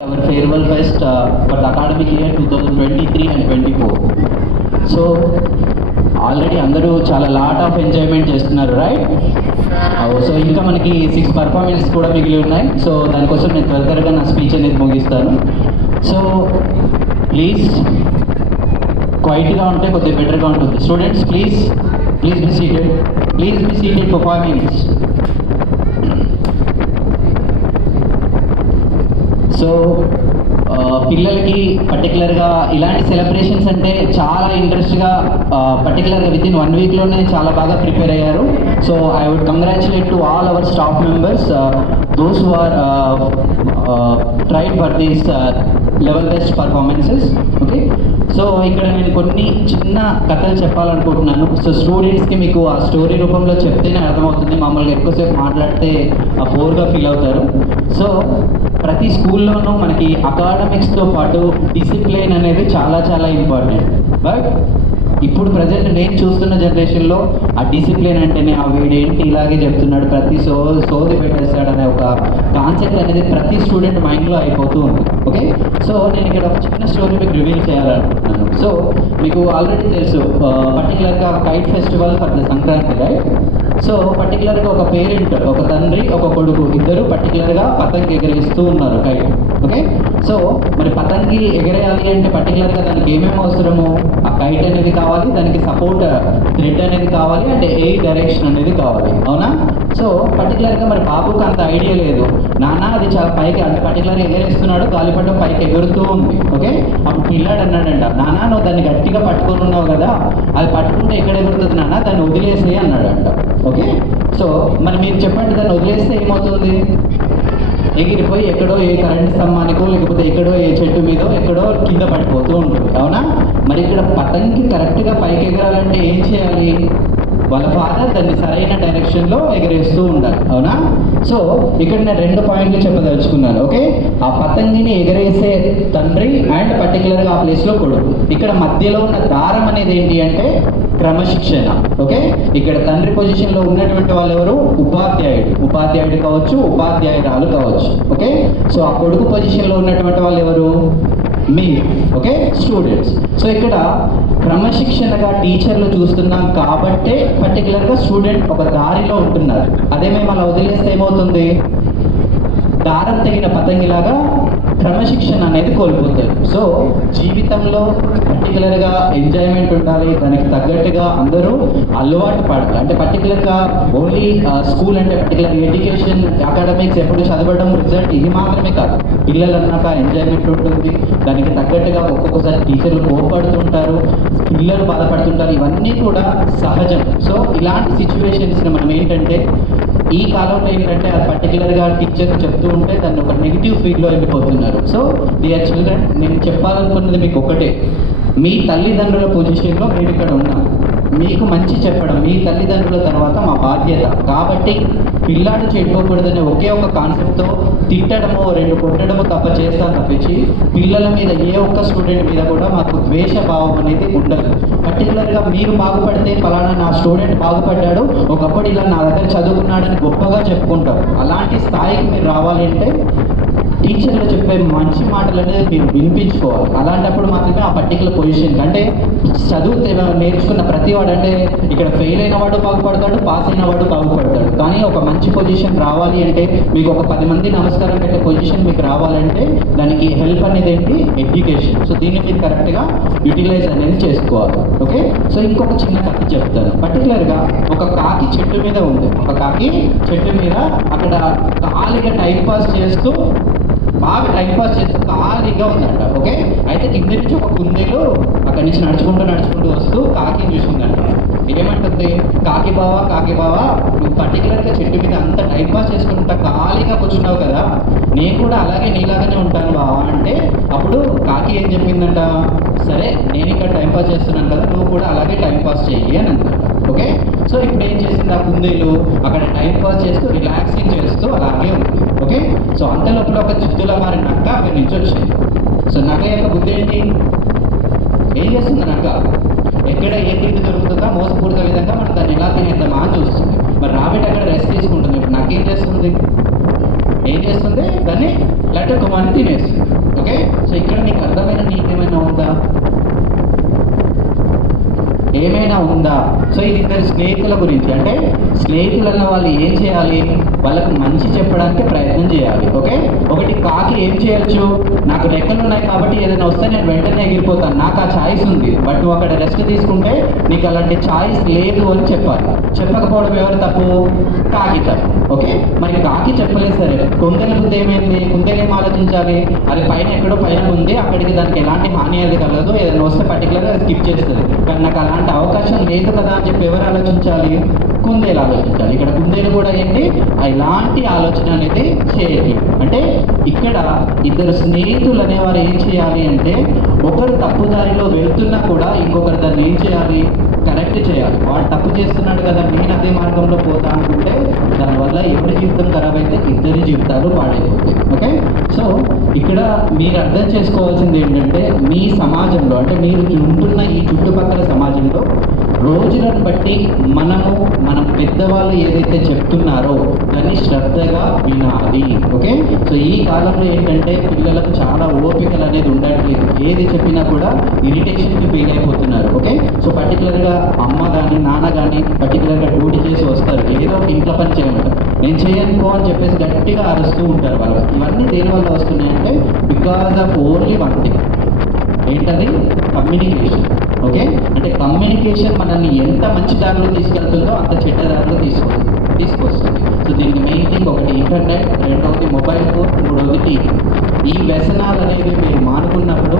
Our farewell fest for the academic year 2023 and 24. So already అందరూ చాలా lot of enjoyment చేస్తున్నారు right. So ఇంకా మనకి 6 పర్ఫార్మెన్స్ కూడా మిగిలి ఉన్నాయి. సో దానికోసం నేను త్వరగా నా స్పీచ్ అనేది ముగిస్తాను. సో ప్లీజ్ క్వైట్గా ఉంటే కొద్దిగా బెటర్గా ఉంటుంది. Students please be seated for 5 minutes. So పిల్లలకి పర్టికులర్గా ఇలాంటి సెలబ్రేషన్స్ అంటే చాలా ఇంట్రెస్ట్గా పర్టికులర్గా విత్ ఇన్ 1 weekలోనే చాలా బాగా ప్రిపేర్ అయ్యారు. So I would congratulate to all our staff members those who are tried for these level best performances. Okay, so ఇక్కడ నేను కొన్ని చిన్న కథలు చెప్పాలనుకుంటున్నాను. సో స్టూడెంట్స్కి మీకు ఆ స్టోరీ రూపంలో చెప్తేనే అర్థమవుతుంది. మామూలుగా ఎక్కువసేపు మాట్లాడితే బోర్గా ఫీల్ అవుతారు. సో ప్రతి స్కూల్లోనూ మనకి అకాడమిక్స్తో పాటు డిసిప్లిన్ అనేది చాలా చాలా ఇంపార్టెంట్. బట్ ఇప్పుడు ప్రజెంట్ నేను చూస్తున్న జనరేషన్లో ఆ డిసిప్లిన్ అంటేనే ఆ వీడేంటి ఇలాగే చెప్తున్నాడు, ప్రతి సోది పెట్టేస్తాడనే ఒక కాన్సెప్ట్ అనేది ప్రతి స్టూడెంట్ మైండ్లో అయిపోతూ ఉంది. ఓకే, సో నేను ఇక్కడ ఒక చిన్న స్టోరీ మీకు రివీల్ చేయాలనుకుంటున్నాను. సో మీకు ఆల్రెడీ తెలుసు పర్టికులర్గా kite festival for the Sankranti right. So పర్టికులర్గా ఒక పేరెంట్, ఒక తండ్రి, ఒక కొడుకు ఇద్దరు పర్టికులర్గా పతంగి ఎగరేస్తూ ఉన్నారు కైట్. ఓకే, సో మరి పతంగి ఎగరేయాలి అంటే పర్టికులర్గా దానికి ఏమేమి అవసరము? ఆ కైట్ అనేది కావాలి, దానికి సపోర్ట్ థ్రెడ్ అనేది కావాలి, అంటే ఏ డైరెక్షన్ అనేది కావాలి, అవునా? సో పర్టికులర్గా మరి బాబుకి అంత ఐడియా లేదు. నాన్న అది చాలా పైకి అంటే పర్టికులర్గా ఎగరేస్తున్నాడు, గాలిపటం పైకి ఎగురుతూ ఉంది. ఓకే, అప్పుడు పిల్లాడు అన్నాడంట, నాన్న నువ్వు దాన్ని గట్టిగా పట్టుకొని ఉన్నావు కదా, అది పట్టుకుంటే ఎక్కడ ఎగురుతుంది నాన్న, దాన్ని వదిలేసేయి అన్నాడంట. ఓకే, సో మరి మీరు చెప్పండి, దాన్ని వదిలేస్తే ఏమవుతుంది? ఎగిరిపోయి ఎక్కడో ఏ కరెంట్ స్తంభానికో లేకపోతే ఎక్కడో ఏ చెట్టు మీదో ఎక్కడో కింద పడిపోతూ ఉంటుంది, అవునా? మరి ఇక్కడ పతంగి కరెక్ట్గా పైకి ఎగరాలంటే ఏం చేయాలి? వాళ్ళ ఫాదర్ దాన్ని సరైన డైరెక్షన్లో ఎగరేస్తూ ఉండాలి, అవునా? సో ఇక్కడ నేను 2 పాయింట్లు చెప్పదలుచుకున్నాను. ఓకే, ఆ పతంగిని ఎగరేసే తండ్రి అండ్ పర్టికులర్గా ఆ ప్లేస్లో కొడుకు. ఇక్కడ మధ్యలో ఉన్న దారం అనేది ఏంటి అంటే క్రమశిక్షణ. ఓకే, ఇక్కడ తండ్రి పొజిషన్లో ఉన్నటువంటి వాళ్ళు ఎవరు? ఉపాధ్యాయుడు కావచ్చు, ఉపాధ్యాయురాలు కావచ్చు. ఓకే, సో ఆ కొడుకు పొజిషన్లో ఉన్నటువంటి వాళ్ళు ఎవరు? మీరు. Okay, students. సో ఇక్కడ క్రమశిక్షణగా టీచర్లు చూస్తున్నాం కాబట్టే పర్టికులర్గా స్టూడెంట్ ఒక దారిలో ఉంటున్నారు. అదే మేము అలా వదిలేస్తే ఏమవుతుంది? దారం తెగిన పతంగిలాగా క్రమశిక్షణ అనేది కోల్పోతారు. సో జీవితంలో పర్టికులర్గా ఎంజాయ్మెంట్ ఉండాలి, దానికి తగ్గట్టుగా అందరూ అలవాటు పడాలి. అంటే పర్టికులర్గా ఓన్లీ స్కూల్ అంటే పర్టికులర్ ఎడ్యుకేషన్, అకాడమిక్స్ ఎప్పుడు చదవడం, రిజల్ట్ ఇది మాత్రమే కాదు. పిల్లలు అన్నాక ఎంజాయ్మెంట్ ఉంటుంది, దానికి తగ్గట్టుగా ఒక్కొక్కసారి టీచర్లు కోపడుతుంటారు, పిల్లలు బాధపడుతుంటారు, ఇవన్నీ కూడా సహజం. సో ఇలాంటి సిచ్యువేషన్స్ని మనం ఏంటంటే ఈ కాలంలో ఏంటంటే అది పర్టికులర్గా టీచర్ చెప్తూ ఉంటే దాన్ని ఒక నెగిటివ్ ఫీల్డ్లో వెళ్ళిపోతున్నారు. సో డియర్ చిల్డ్రన్, నేను చెప్పాలనుకున్నది మీకు ఒకటే, మీ తల్లిదండ్రుల పొజిషన్లో మేము ఇక్కడ ఉన్నాం. మీకు మంచి చెప్పడం మీ తల్లిదండ్రుల తర్వాత మా బాధ్యత. కాబట్టి పిల్లాడు చెడిపోకూడదనే ఒకే ఒక కాన్సెప్ట్తో తిట్టడమో 2 కొట్టడమో తప్ప చేస్తాను తప్పించి పిల్లల మీద ఏ ఒక్క స్టూడెంట్ మీద కూడా మాకు ద్వేష భావం అనేది ఉండదు. పర్టికులర్గా మీరు బాగుపడితే ఫలానా నా స్టూడెంట్ బాగుపడ్డాడు, ఒకప్పుడు ఇలా నా దగ్గర చదువుకున్నాడని గొప్పగా చెప్పుకుంటాం. అలాంటి స్థాయికి మీరు రావాలి అంటే టీచర్లు చెప్పే మంచి మాటలు అనేది మీరు వినిపించుకోవాలి. అలాంటప్పుడు మాత్రమే ఆ పర్టికులర్ పొజిషన్ అంటే చదువు నేర్చుకున్న ప్రతి వాడు అంటే ఇక్కడ ఫెయిల్ అయిన వాడు బాగుపడతాడు, పాస్ అయిన వాడు బాగుపడతాడు. కానీ ఒక మంచి పొజిషన్ రావాలి అంటే, మీకు ఒక 10 మంది నమస్కారం పెట్టే పొజిషన్ మీకు రావాలంటే దానికి హెల్ప్ అనేది ఏంటి? ఎడ్యుకేషన్. సో దీన్ని మీరు కరెక్ట్గా యూటిలైజ్ అనేది చేసుకోవాలి. ఓకే, సో ఇంకొక చిన్న కథ చెప్తాను. పర్టికులర్గా ఒక కాకి చెట్టు మీద ఉంది. ఒక కాకి చెట్టు మీద అక్కడ ఖాళీగా టైం పాస్ చేస్తూ బాగా టైంపాస్ చేస్తూ ఖాళీగా ఉందంట. ఓకే, అయితే కింద నుంచి ఒక కుందేలు అక్కడి నుంచి నడుచుకుంటూ వస్తూ కాకిని చూసిందంట. ఏమంటుంది? కాకి బావా నువ్వు పర్టికులర్గా చెట్టు మీద అంత టైంపాస్ చేసుకుంటా ఖాళీగా కూర్చున్నావు కదా, నేను కూడా అలాగే నీలాగానే ఉంటాను బావా అంటే, అప్పుడు కాకి ఏం చెప్పిందంట? సరే నేను ఇక్కడ టైంపాస్ చేస్తున్నాను కదా, నువ్వు కూడా అలాగే టైంపాస్ చెయ్యి అని అందంట. ఓకే, సో ఇప్పుడు ఏం చేసింది ఆ కుందేలు? అక్కడ టైంపాస్ చేస్తూ రిలాక్సింగ్ చేస్తూ అలాగే ఉంది. ఓకే, సో అంతలోపల ఒక జిద్దులా మారిన నక్క అక్కడి నుంచి వచ్చింది. సో నక్క యొక్క బుద్ధి ఏంటి? ఏం చేస్తుంది నక్క? ఎక్కడ ఏ తిండి దొరుకుతుందో మోసపూరిత విధంగా మనం దాన్ని ఎలా తినేద్దామా అని చూస్తుంది. మరి రాబెట్ అక్కడ రెస్ట్ తీసుకుంటుంది. ఇప్పుడు నక్క ఏం చేస్తుంది? ఏం చేస్తుంది, దాన్ని లట్టుకోమని తినేస్తుంది. ఓకే, సో ఇక్కడ మీకు అర్థమైన నీకేమైనా ఉందా, ఏమైనా ఉందా? సో ఇది ఇద్దరు స్నేహితుల గురించి. అంటే స్నేహితులన్న వాళ్ళు ఏం చేయాలి, వాళ్ళకు మంచి చెప్పడానికి ప్రయత్నం చేయాలి. ఓకే, ఒకటి కాకి ఏం చేయొచ్చు, నాకు రెక్కలు ఉన్నాయి కాబట్టి ఏదైనా వస్తే నేను వెంటనే ఎగిరిపోతాను, నాకు ఆ ఛాయిస్ ఉంది, బట్ నువ్వు అక్కడ రెస్ట్ తీసుకుంటే నీకు అలాంటి ఛాయిస్ లేదు అని చెప్పాలి. చెప్పకపోవడం ఎవరు తప్పు, కాకి తప్పు. ఓకే, మరి కాకి చెప్పలేదు సరే, కుందేలు బుద్ధి ఏమైంది, కుందేలు ఏం ఆలోచించాలి, అది పైన ఎక్కడో పైన ఉంది, అక్కడికి దానికి ఎలాంటి హాని అది కలదు, ఏదైనా వస్తే పర్టికులర్గా అది స్కిప్ చేస్తుంది, కానీ నాకు అలాంటి అవకాశం లేదు కదా అని చెప్పి ఎవరు ఆలోచించాలి, కుందేలు ఆలోచించాలి. ఇక్కడ కుందేలు కూడా ఏంటి, ఇలాంటి ఆలోచన అనేది చేయట్లేదు. అంటే ఇక్కడ ఇద్దరు స్నేహితులు అనేవారు ఏం చేయాలి అంటే, ఒకరు తప్పుదారిలో వెళ్తున్నా కూడా ఇంకొకరు దాన్ని ఏం చేయాలి, కరెక్ట్ చేయాలి. వాడు తప్పు చేస్తున్నాడు కదా, నేను అదే మార్గంలో పోతా అనుకుంటే దానివల్ల ఎవరి జీవితం ఖరాబ్ అయితే ఇద్దరి జీవితాలు పాడైపోతాయి. ఓకే, సో ఇక్కడ మీరు అర్థం చేసుకోవాల్సింది ఏంటంటే, మీ సమాజంలో అంటే మీరు ఉంటున్న ఈ చుట్టుపక్కల సమాజంలో రోజులను బట్టి మనం పెద్దవాళ్ళు ఏదైతే చెప్తున్నారో దాన్ని శ్రద్ధగా వినాలి. ఓకే, సో ఈ కాలంలో ఏంటంటే పిల్లలకు చాలా ఓపికలు అనేది ఉండట్లేదు, ఏది చెప్పినా కూడా ఇరిటేషన్కి ఫీల్ అయిపోతున్నారు. ఓకే, సో పర్టికులర్గా అమ్మ కానీ నాన్న కానీ పర్టికులర్గా డ్యూటీ చేసి వస్తారు, ఏదో ఒక ఇంట్లో పని చేయమంటారు, నేను చేయనుకో అని చెప్పేసి గట్టిగా అరుస్తూ ఉంటారు వాళ్ళు. ఇవన్నీ దేని వల్ల వస్తున్నాయంటే because of only one thing, ఏంటది, కమ్యూనికేషన్. ఓకే, అంటే కమ్యూనికేషన్ మనల్ని ఎంత మంచి దారిలో తీసుకెళ్తుందో అంత చెడ్డ దారిలో తీసుకొస్తుంది. సో దీనికి మెయిన్ థింగ్ ఒకటి ఇంటర్నెట్, రెండవది మొబైల్ ఫోన్, మూడవది టీవీ. ఈ వ్యసనాలు అనేవి మీరు మానుకున్నప్పుడు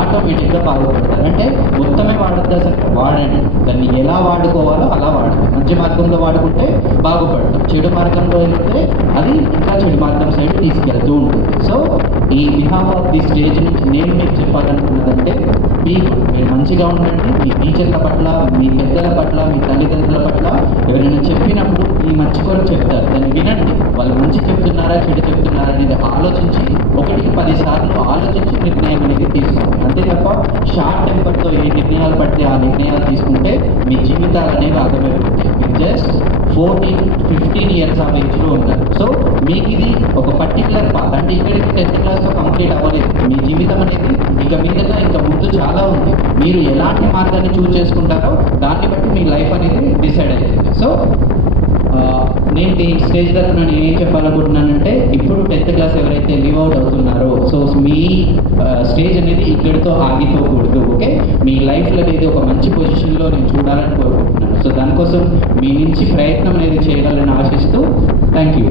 ఆటోమేటిక్గా బాగుపడతారు. అంటే మొత్తమే వాడద్దు, అసలు వాడండి, దాన్ని ఎలా వాడుకోవాలో అలా వాడండి. మంచి మార్గంలో వాడుకుంటే బాగుపడతాం, చెడు మార్గంలో వెళ్తే అది ఇంకా చెడు మార్గం సైడ్ తీసుకెళ్తూ ఉంటుంది. సో ఈ బిహాఫ్ ఆఫ్ ది స్టేజ్ నుంచి నేను మీకు చెప్పాలనుకున్నదంటే, మీరు మంచిగా ఉండండి, మీ టీచర్ల పట్ల, మీ పెద్దల పట్ల, మీ తల్లిదండ్రుల పట్ల ఎవరైనా చెప్పినప్పుడు ఈ మంచి కొరకు చెప్తారు, దాన్ని వినండి. వాళ్ళు మంచి చెప్తున్నారా చెడు చెప్తున్నారా అనేది ఆలోచించి 1-10 సార్లు ఆలోచించి నిర్ణయం అనేది తీసుకోండి. అంతే తప్ప షార్ట్ టెంపర్తో ఏ నిర్ణయాలు పడితే ఆ నిర్ణయాలు తీసుకుంటే మీ జీవితాలు అనేవి ఆగమైపోతాయి. మీరు జస్ట్ 14-15 ఇయర్స్ ఆఫ్ ఏజ్లో ఉన్నారు. సో మీకు ఇది ఒక పర్టికులర్ పాత్, అంటే ఇక్కడికి 10th క్లాస్లో కంప్లీట్ అవ్వలేదు. మీ జీవితం అనేది ఇక మీదట ఇంకా ముందు చాలా ఉంది. మీరు ఎలాంటి మార్గాన్ని చూస్ చేసుకుంటారో దాన్ని బట్టి మీ లైఫ్ అనేది డిసైడ్ అవుతుంది. సో నేను ఈ స్టేజ్ దగ్గర నేను ఏం చెప్పాలనుకుంటున్నానంటే, ఇప్పుడు 10th క్లాస్ ఎవరైతే లీవ్ అవుట్ అవుతున్నారో, సో మీ స్టేజ్ అనేది ఇక్కడితో ఆగిపోకూడదు. ఓకే, మీ లైఫ్లో అనేది ఒక మంచి పొజిషన్లో నేను చూడాలని కోరుకుంటున్నాను. సో దానికోసం మీ నుంచి ప్రయత్నం అనేది చేయగలని ఆశిస్తూ థ్యాంక్ యూ.